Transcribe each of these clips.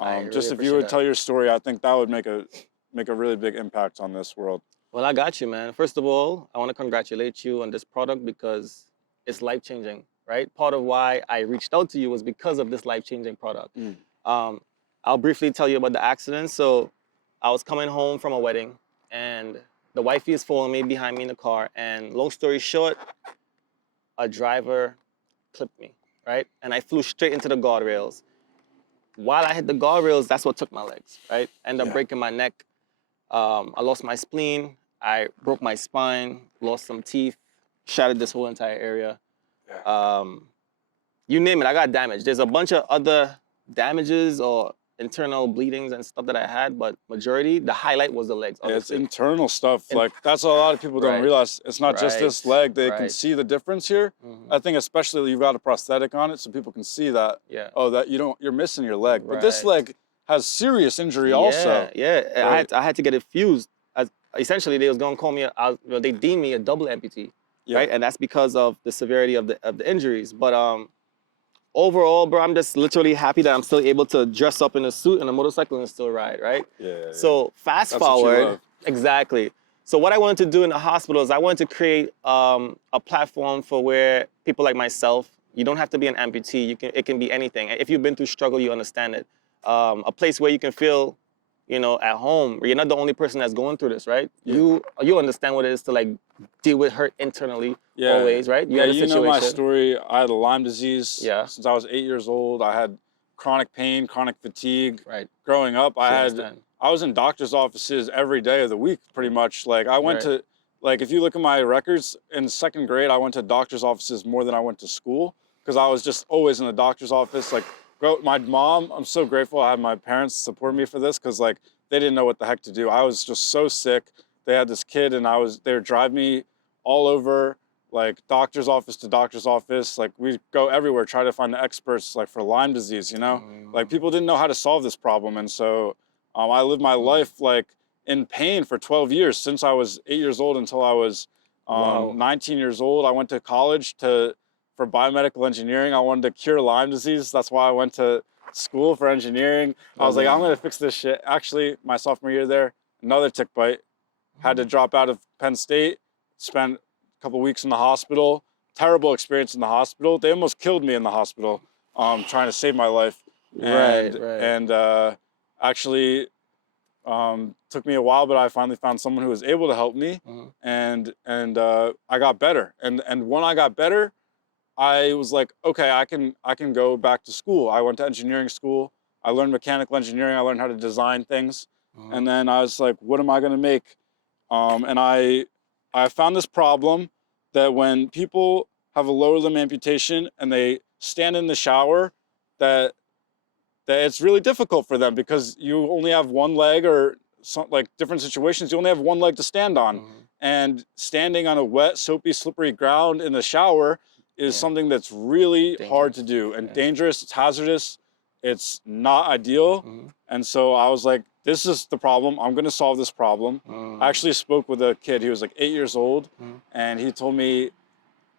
I really Just if you appreciate would that. tell your story, I think that would make a really big impact on this world. Well, I got you, man. First of all, I want to congratulate you on this product because it's life changing, right? Part of why I reached out to you was because of this life changing product. Mm. Um, I'll briefly tell you about the accident. So, I was coming home from a wedding, and the wifey is following me behind me in the car. And long story short, a driver clipped me, right? And I flew straight into the guardrails. While I hit the guardrails, that's what took my legs, right? Ended up Yeah. breaking my neck. I lost my spleen. I broke my spine, lost some teeth, shattered this whole entire area. Yeah. You name it, I got damaged. There's a bunch of other damages or internal bleedings and stuff that I had, but majority, the highlight was the legs, Yeah, it's obviously. internal stuff. And Like that's what a lot of people don't right, realize. It's not just right, this leg. They can right. see the difference here. Hmm. I think especially you've got a prosthetic on it, so people can see that. Yeah, Oh, that you're missing your leg. But this right. leg has serious injury Yeah, also, yeah. right? I had to get it fused. As essentially, they was gonna call me. They deemed me a double amputee, Yeah. right? And that's because of the severity of the injuries. But overall, bro, I'm just literally happy that I'm still able to dress up in a suit and a motorcycle and still ride, right? Yeah. Yeah. So fast That's what you forward, love. exactly. So what I wanted to do in the hospital is I wanted to create a platform for where people like myself, you don't have to be an amputee. It can be anything. If you've been through struggle, you understand it. A place where you can feel, at home. You're not the only person that's going through this, right? Yeah. You understand what it is to like deal with hurt internally, Yeah. always, right? You Yeah. had a You know my situation. story. I had a Lyme disease Yeah. since I was 8 years old. I had chronic pain, chronic fatigue. Right. Growing up, So you understand. I was in doctor's offices every day of the week, pretty much. Like I went Right. to, like if you look at my records in second grade, I went to doctor's offices more than I went to school because I was just always in the doctor's office. Like, my mom, I'm so grateful I had my parents support me for this because like they didn't know what the heck to do. I was just so sick. They had this kid and they would drive me all over, like doctor's office to doctor's office. Like we'd go everywhere, try to find the experts like for Lyme disease, Like people didn't know how to solve this problem. And so I lived my life like in pain for 12 years since I was 8 years old until I was Wow. 19 years old. I went to college for biomedical engineering. I wanted to cure Lyme disease. That's why I went to school for engineering. I was like, I'm gonna fix this shit. Actually, my sophomore year there, another tick bite. Had to drop out of Penn State, spent a couple weeks in the hospital. Terrible experience in the hospital. They almost killed me in the hospital, trying to save my life. Right, right. And actually took me a while, but I finally found someone who was able to help me, and I got better. And when I got better, I was like, okay, I can go back to school. I went to engineering school. I learned mechanical engineering. I learned how to design things, and then I was like, what am I gonna make? And I found this problem that when people have a lower limb amputation and they stand in the shower, that it's really difficult for them because you only have one leg, or like different situations, you only have one leg to stand on. And standing on a wet, soapy, slippery ground in the shower is something that's really hard to do and dangerous. It's hazardous. It's not ideal. And so I was like, this is the problem. I'm going to solve this problem. I actually spoke with a kid. He was like 8 years old. And he told me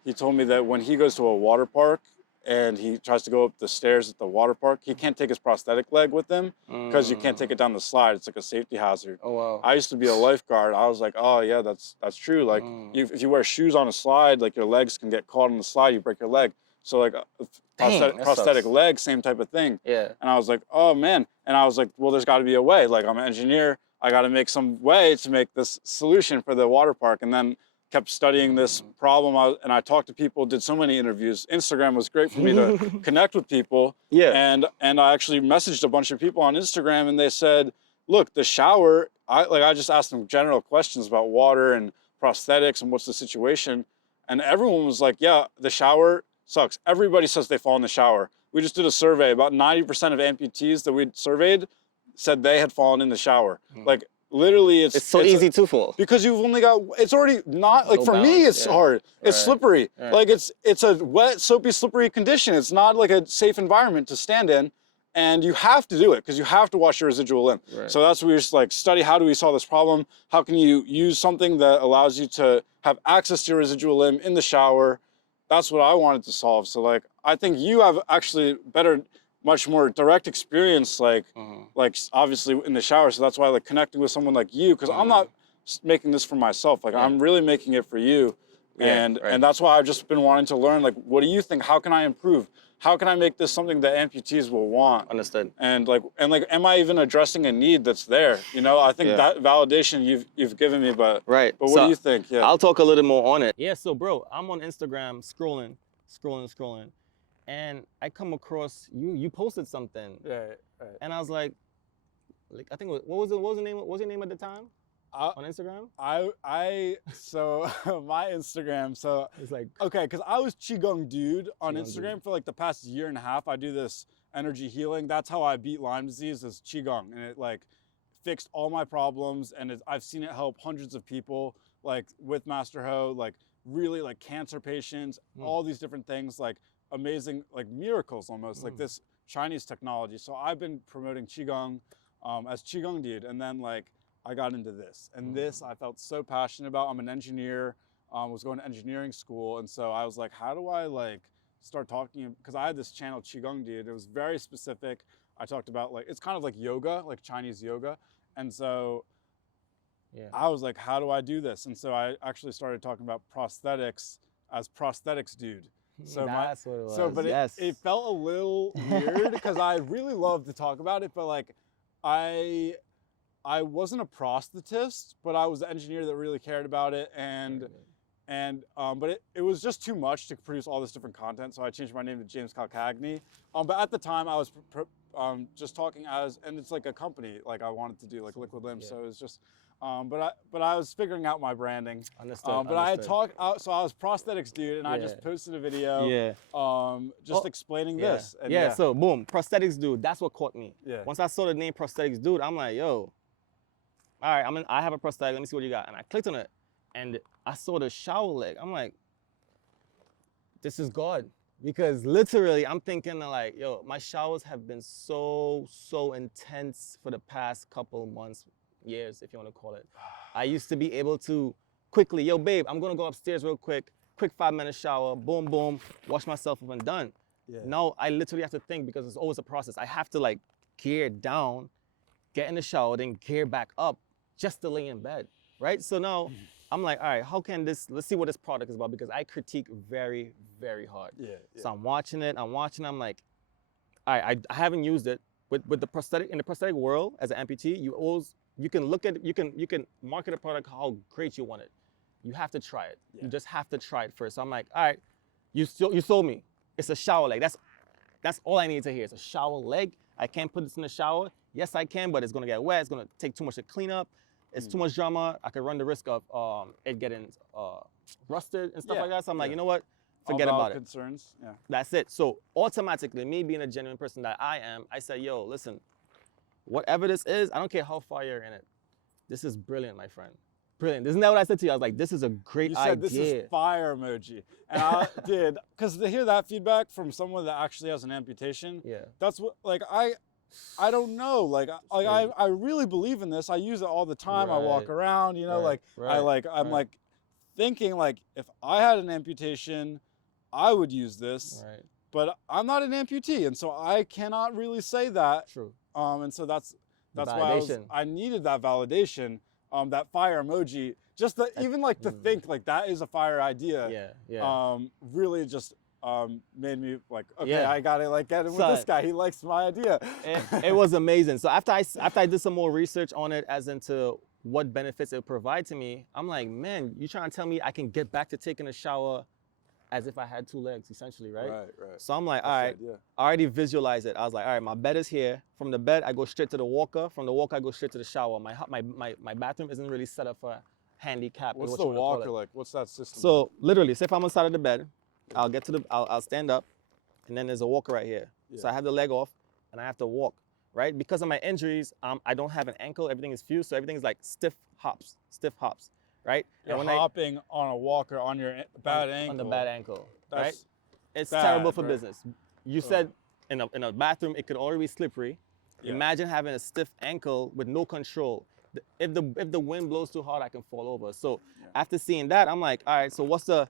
that when he goes to a water park and he tries to go up the stairs at the water park, he can't take his prosthetic leg with him because you can't take it down the slide. It's like a safety hazard. Oh wow. I used to be a lifeguard. I was like, oh yeah, that's true. Like if you wear shoes on a slide, like your legs can get caught on the slide, you break your leg. So like a Dang, that prosthetic sucks. leg, same type of thing. Yeah. And I was like, oh man. And I was like, well, there's got to be a way. Like I'm an engineer. I got to make some way to make this solution for the water park. And then kept studying this problem, and I talked to people, did so many interviews. Instagram was great for me to connect with people. Yeah. And I actually messaged a bunch of people on Instagram, and they said, look, the shower, I just asked them general questions about water and prosthetics and what's the situation. And everyone was like, yeah, the shower sucks. Everybody says they fall in the shower. We just did a survey. About 90% of amputees that we surveyed said they had fallen in the shower. Like, literally, It's so easy to fall. because you've only got, it's already not, like No for me, balance, it's yeah. hard. It's Right. slippery. Right. Like it's a wet, soapy, slippery condition. It's not like a safe environment to stand in. And you have to do it because you have to wash your residual limb. Right. So that's what we just like study. How do we solve this problem? How can you use something that allows you to have access to your residual limb in the shower? That's what I wanted to solve. So like, I think you have actually better much more direct experience, like Mhm. obviously in the shower. So that's why like connecting with someone like you, because I'm not making this for myself. Like Yeah. I'm really making it for you. Yeah, And right. that's why I've just been wanting to learn, like, what do you think? How can I improve? How can I make this something that amputees will want? Understood. And like, am I even addressing a need that's there? You know, I think Yeah. that validation you've given me, but Right. what So do you think? Yeah. I'll talk a little more on it. Yeah, so bro, I'm on Instagram scrolling, and I come across you. You posted something, Right. and I was like I think what was the name? What was your name at the time on Instagram? So my Instagram, so It's like okay, because I was Qigong Dude on Qigong Instagram Dude. for like the past year and a half. I do this energy healing. That's how I beat Lyme disease, is Qigong. And it like fixed all my problems. And I've seen it help hundreds of people, like with Master Ho, like really like cancer patients, all these different things, like amazing, like miracles almost, like this Chinese technology. So I've been promoting Qigong as Qigong Dude. And then like, I got into this, and this I felt so passionate about. I'm an engineer, was going to engineering school, and so I was like, how do I like start talking? Because I had this channel Qigong Dude. It was very specific. I talked about like, it's kind of like yoga, like Chinese yoga, and so I was like, how do I do this? And so I actually started talking about prosthetics as Prosthetics Dude. So that's what it was. So, but it felt a little weird because I really love to talk about it, but like I wasn't a prosthetist, but I was the engineer that really cared about it, but it was just too much to produce all this different content, so I changed my name to James Calcagni. But at the time, I was just talking as, and it's like a company, like I wanted to do like Liquid Limbs, so it was just, but I was figuring out my branding. Understood. But I had talked, so I was Prosthetics Dude, and I just posted a video, just explaining this. And so boom, Prosthetics Dude. That's what caught me. Yeah. Once I saw the name Prosthetics Dude, I'm like, yo. All right, I have a prosthetic. Let me see what you got. And I clicked on it, and I saw the shower leg. I'm like, this is God, because literally I'm thinking like, yo, my showers have been so intense for the past couple months, years, if you want to call it. I used to be able to quickly, yo, babe, I'm gonna go upstairs real quick 5-minute shower, boom, boom, wash myself up and done. Yeah. Now I literally have to think, because it's always a process. I have to like gear down, get in the shower, then gear back up, just to lay in bed, right? So now I'm like, all right, how can this, let's see what this product is about, because I critique very, very hard. Yeah. So I'm watching it, I'm like, all right, I haven't used it. With the prosthetic, in the prosthetic world, as an amputee, you can look at it, you can market a product how great you want it. You have to try it. Yeah. You just have to try it first. So I'm like, all right, you sold me. It's a shower leg. That's all I need to hear. It's a shower leg. I can't put this in the shower. Yes, I can, but it's gonna get wet. It's gonna take too much to clean up. It's too much drama. I could run the risk of it getting rusted and stuff like that. So I'm like, you know what? Forget about it. Concerns. Yeah. That's it. So automatically, me being a genuine person that I am, I said, yo, listen, whatever this is, I don't care how far you're in it. This is brilliant, my friend. Brilliant. Isn't that what I said to you? I was like, this is a great idea. You said this is fire emoji. And I did, because to hear that feedback from someone that actually has an amputation, that's what, like, I don't know, I really believe in this. I use it all the time. Right. I walk around, you know, I'm like thinking like, if I had an amputation, I would use this. Right. But I'm not an amputee, and so I cannot really say that. True. And so that's why I needed that validation, that fire emoji, just to even like to think like that is a fire idea. Really just made me like, okay, I gotta like get in with this guy. He likes my idea. It was amazing. So after I did some more research on it as into what benefits it would provide to me, I'm like, man, you trying to tell me I can get back to taking a shower as if I had two legs, essentially, right? Right. So I'm like, all right, I already visualized it. I was like, all right, my bed is here. From the bed, I go straight to the walker. From the walker, I go straight to the shower. My bathroom isn't really set up for handicap. What's the walker like? What's that system? So like? literally, say if I'm on the side of the bed, I'll stand up, and then there's a walker right here. So I have the leg off, and I have to walk, right? Because of my injuries, I don't have an ankle. Everything is fused, so everything is like stiff hops, right? You're hopping on a walker on your bad ankle. On the bad ankle, right? It's terrible for business. You said in a bathroom, it could already be slippery. Yeah. Imagine having a stiff ankle with no control. If the wind blows too hard, I can fall over. So after seeing that, I'm like, all right, so what's the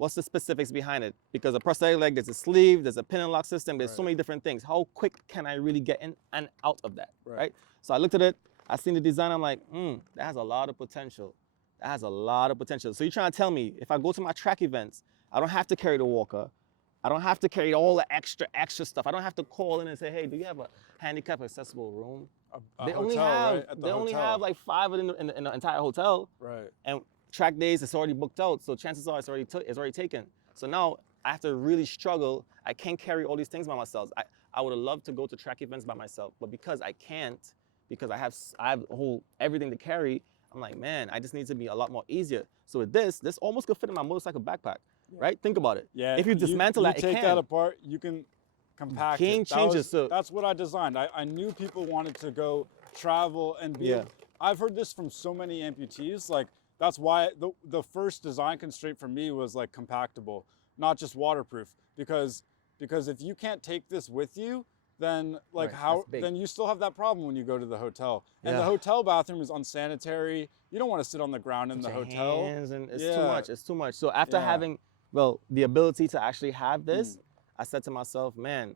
What's the specifics behind it? Because a prosthetic leg, there's a sleeve, there's a pin and lock system, there's so Right. many different things. How quick can I really get in and out of that, Right. right? So I looked at it, I seen the design, I'm like, that has a lot of potential. That has a lot of potential. So you're trying to tell me, if I go to my track events, I don't have to carry the walker. I don't have to carry all the extra stuff. I don't have to call in and say, hey, do you have a handicap accessible room? They only have like 5 in the entire hotel. Right. And track days, it's already booked out. So chances are it's already taken. So now I have to really struggle. I can't carry all these things by myself. I would have loved to go to track events by myself, but because I can't, because I have everything to carry, I'm like, man, I just need to be a lot more easier. So with this almost could fit in my motorcycle backpack, right? Think about it. Yeah. If you dismantle that, it take can. that apart, you can compact Game it. changer. So that's what I designed. I knew people wanted to go travel and be. Yeah. I've heard this from so many amputees. Like that's why the first design constraint for me was like compactable, not just waterproof. Because if you can't take this with you, then like then you still have that problem when you go to the hotel. And the hotel bathroom is unsanitary. You don't want to sit on the ground in the hotel. And it's too much. It's too much. So after having the ability to actually have this, I said to myself, man,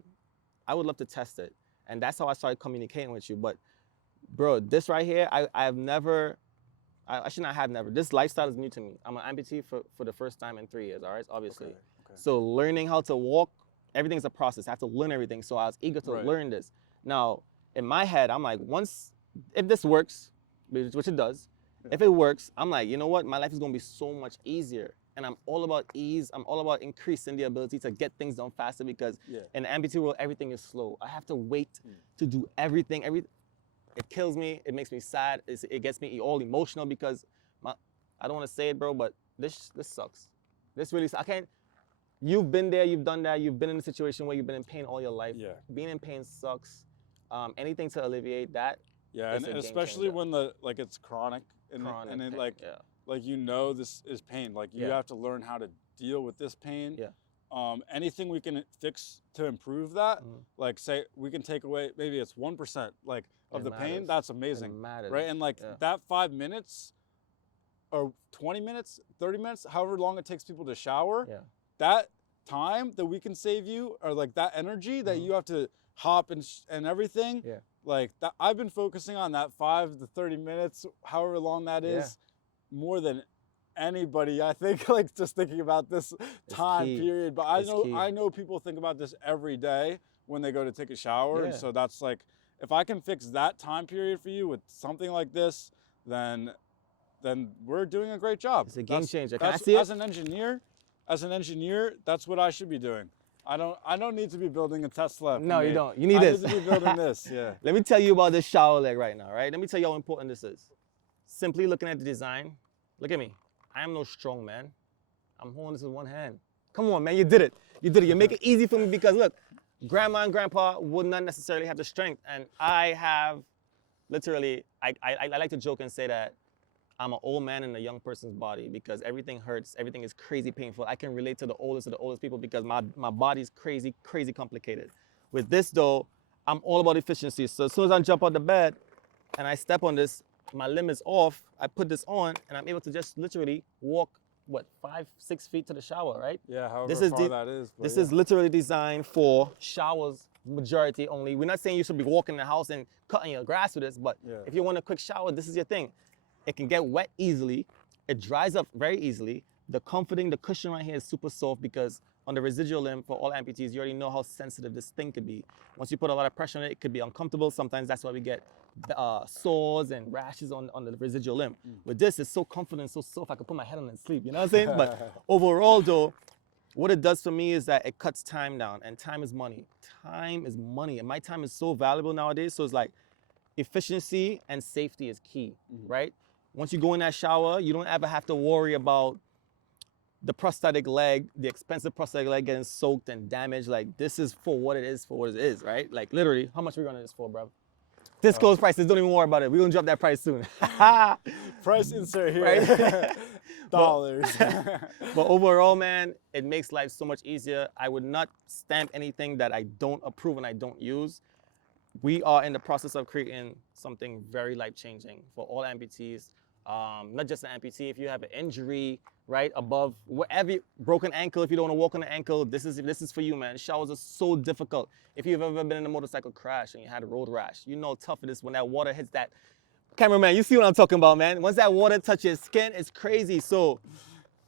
I would love to test it. And that's how I started communicating with you. But bro, this right here, I should not have never. This lifestyle is new to me. I'm an amputee for the first time in 3 years, all right, obviously. Okay. So learning how to walk, everything's a process. I have to learn everything. So I was eager to learn this. Now, in my head, I'm like, if this works, which it does, if it works, I'm like, you know what? My life is going to be so much easier. And I'm all about ease. I'm all about increasing the ability to get things done faster because in the amputee world, everything is slow. I have to wait to do everything. It kills me. It makes me sad. It gets me all emotional because I don't want to say it, bro, but this sucks. This really sucks. I can't. You've been there. You've done that. You've been in a situation where you've been in pain all your life. Yeah. Being in pain sucks. Anything to alleviate that. Yeah, and especially when it's chronic and it like you know this is pain. Like you have to learn how to deal with this pain. Yeah. Anything we can fix to improve that, like say we can take away maybe it's 1% like of the pain. That's amazing, right? And like that 5 minutes, or 20 minutes, 30 minutes, however long it takes people to shower. That time that we can save you, or like that energy that you have to hop and everything. Like that, I've been focusing on that 5 to 30 minutes, however long that is, more than anybody. I think like just thinking about this time period. But I know people think about this every day when they go to take a shower. And so that's like, if I can fix that time period for you with something like this, then we're doing a great job. It's a game changer. Can I see it? As an engineer, that's what I should be doing. I don't need to be building a Tesla. No, you don't. You need this. I need to be building this, yeah. Let me tell you about this shower leg right now, right? Let me tell you how important this is. Simply looking at the design, look at me. I am no strong man. I'm holding this with one hand. Come on, man, you did it. You did it. You make it easy for me because look, grandma and grandpa would not necessarily have the strength. And I have literally, I like to joke and say that I'm an old man in a young person's body because everything hurts. Everything is crazy painful. I can relate to the oldest of the oldest people because my body's crazy complicated. With this though, I'm all about efficiency. So as soon as I jump out the bed and I step on this, my limb is off, I put this on and I'm able to just literally walk, 5-6 feet to the shower, right? Yeah, however far that is. This is literally designed for showers, majority only. We're not saying you should be walking in the house and cutting your grass with this, but if you want a quick shower, this is your thing. It can get wet easily. It dries up very easily. The cushion right here is super soft because on the residual limb, for all amputees, you already know how sensitive this thing could be. Once you put a lot of pressure on it, it could be uncomfortable. Sometimes that's why we get sores and rashes on the residual limb. With this, it's so comfortable and so soft, I could put my head on and sleep, you know what I'm saying? But overall though, what it does for me is that it cuts time down, and time is money. Time is money, and my time is so valuable nowadays. So it's like efficiency and safety is key, right? Once you go in that shower, you don't ever have to worry about the prosthetic leg, the expensive prosthetic leg getting soaked and damaged. Like this is for what it is, right? Like literally, how much are we running this for, bro? Disco's prices, don't even worry about it. We're gonna drop that price soon. Price insert here, right? dollars. But overall, man, it makes life so much easier. I would not stamp anything that I don't approve and I don't use. We are in the process of creating something very life-changing for all amputees. not just an amputee, if you have an injury, right, above, whatever, broken ankle, if you don't want to walk on the ankle, this is for you, man. Showers are so difficult. If you've ever been in a motorcycle crash and you had a road rash, you know how tough it is when that water hits that. Cameraman, you see what I'm talking about, man. Once that water touches your skin, it's crazy. So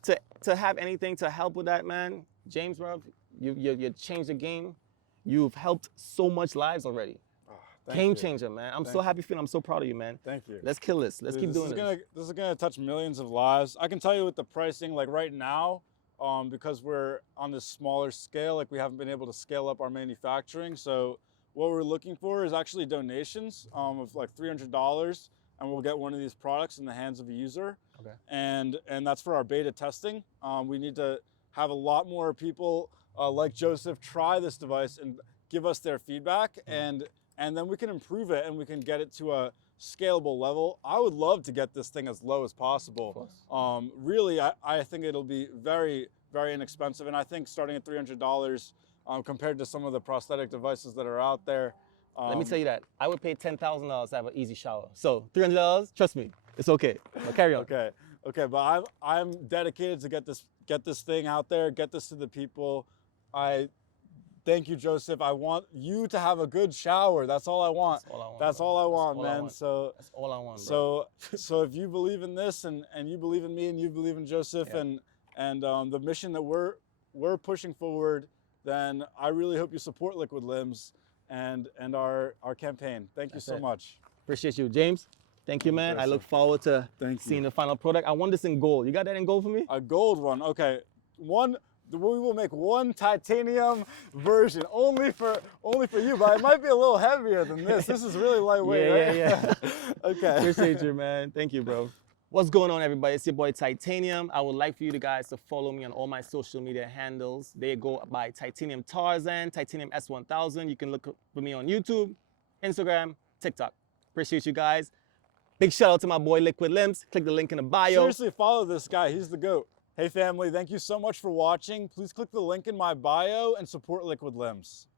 to have anything to help with that, man, James, bro, you changed the game. You've helped so much lives already. Game changer, man. I'm so happy feeling. I'm so proud of you, man. Thank you. Let's kill this. Let's keep doing this. This is gonna touch millions of lives. I can tell you with the pricing, like right now, because we're on this smaller scale, like we haven't been able to scale up our manufacturing. So what we're looking for is actually donations of like $300, and we'll get one of these products in the hands of a user. Okay. And that's for our beta testing. We need to have a lot more people like Joseph try this device and give us their feedback, and then we can improve it and we can get it to a scalable level. I would love to get this thing as low as possible. Really, I think it'll be very, very inexpensive. And I think starting at $300 compared to some of the prosthetic devices that are out there. Let me tell you that. I would pay $10,000 to have an easy shower. So $300, trust me, it's okay. But carry on. Okay, but I'm dedicated to get this thing out there, get this to the people. Thank you, Joseph. I want you to have a good shower. That's all I want. That's all I want, man. So that's all I want, bro. So if you believe in this and you believe in me and you believe in Joseph and the mission that we're pushing forward, then I really hope you support Liquid Limbs and our campaign. Thank you so much. Appreciate you, James. Thank you, man. I look forward to seeing the final product. I want this in gold. You got that in gold for me? A gold one. Okay. We will make one titanium version only for you, but it might be a little heavier than this. This is really lightweight, right? Yeah. Okay. Appreciate you, man. Thank you, bro. What's going on, everybody? It's your boy Titanium. I would like for you guys to follow me on all my social media handles. They go by Titanium Tarzan, Titanium S1000. You can look for me on YouTube, Instagram, TikTok. Appreciate you guys. Big shout out to my boy Liquid Limbs. Click the link in the bio. Seriously, follow this guy. He's the GOAT. Hey family, thank you so much for watching. Please click the link in my bio and support Liquid Limbs.